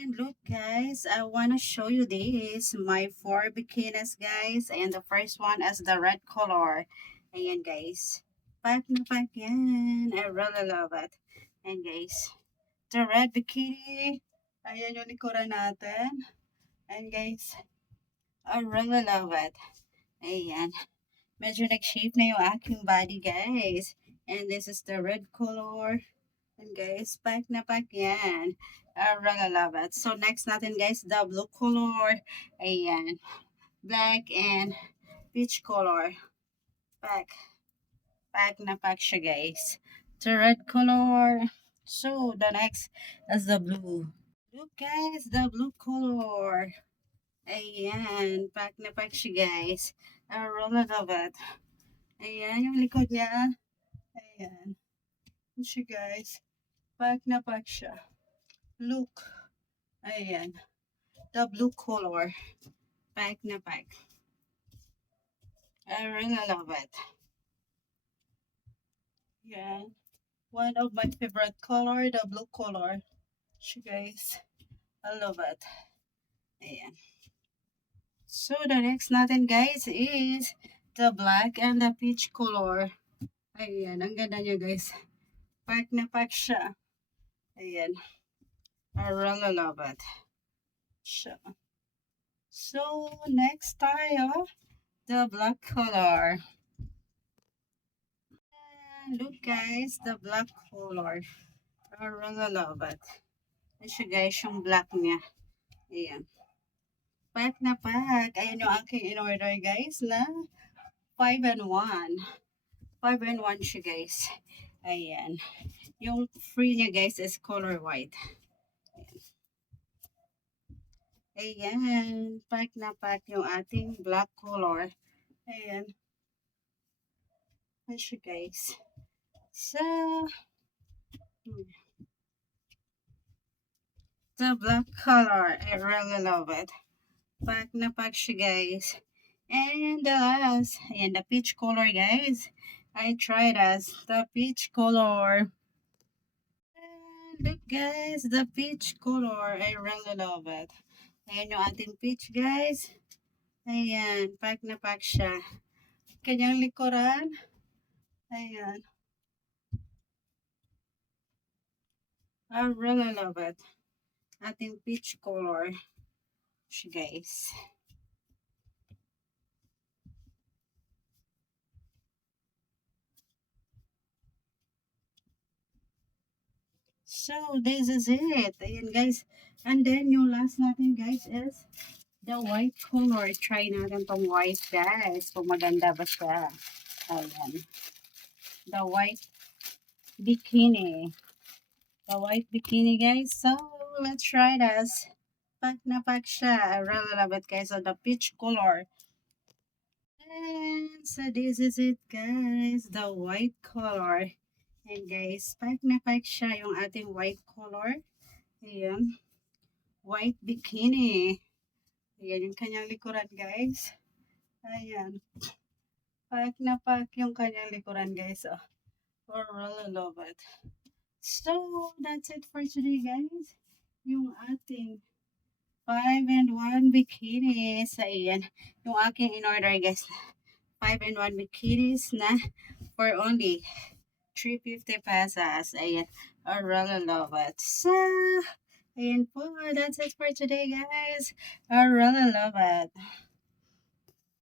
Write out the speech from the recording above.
And look guys, I want to show you this, my four bikinis guys. And the first one is the red color. Ayan guys. Pack na pack yan. I really love it. And guys, the red bikini. Ayan yung likuran natin. And guys, I really love it. Ayan. Medyo nag-shape na yung aking body guys. And this is the red color. And guys, pack na pack yan. I really love it. So next natin guys, the blue color. Ayan. Black and peach color. Pack. Pack na pack siya guys. The red color. So the next is the blue. Look guys, the blue color. Ayan. Pack na pack siya guys. I really love it. Ayan yung likod niya. Ayan. Yun siya guys. Pack na pack siya. Look. Ayan. The blue color. Pack na pack. I really love it. Yeah. One of my favorite color, the blue color. So guys, I love it. Ayan. So the next natin guys is the black and the peach color. Ayan. Ang ganda niya guys. Pack na pack siya. Ayan. I really love it. So next tayo, the black color. Look guys, the black color. I really love it. Ayan siya guys, yung black niya. Ayan. Pack na pack. Ayan yung aking in-order guys na 5 and 1. 5 and 1 siya guys. Ayan. Yung free niya guys is color white. Ayan. Pack na pack yung ating black color. Ayan. Ayan siya guys. So, the black color, I really love it. Pack na pack siya guys. And the last, ayan, the peach color guys. I tried as the peach color. And look guys, the peach color. I really love it. Ayan yung ating peach guys. Ayan, pack na pack siya. Kanyang likuran. Ayan. I really love it. Ating peach color siya guys. So, this is it. Ayan guys. And then, yung last natin guys is the white color. Try natin tong white guys. Kung maganda ba siya. Ayan. The white bikini. The white bikini guys. So, let's try this. Pack na pack siya. I really love it guys. So, the peach color. And so, this is it guys. The white color. And guys, pack na pack siya yung ating white color. Ayan. White bikini. Ayan yung kanyang likuran guys. Ayan. Pack na pack yung kanyang likuran guys. Oh, I really love it. So, that's it for today guys. Yung ating 5 and 1 bikinis. Ayan. Yung aking in-order guys. 5 and 1 bikinis na for only 350 pesos. Ayan. I really love it. So, ayan po. That's it for today guys. I really love it.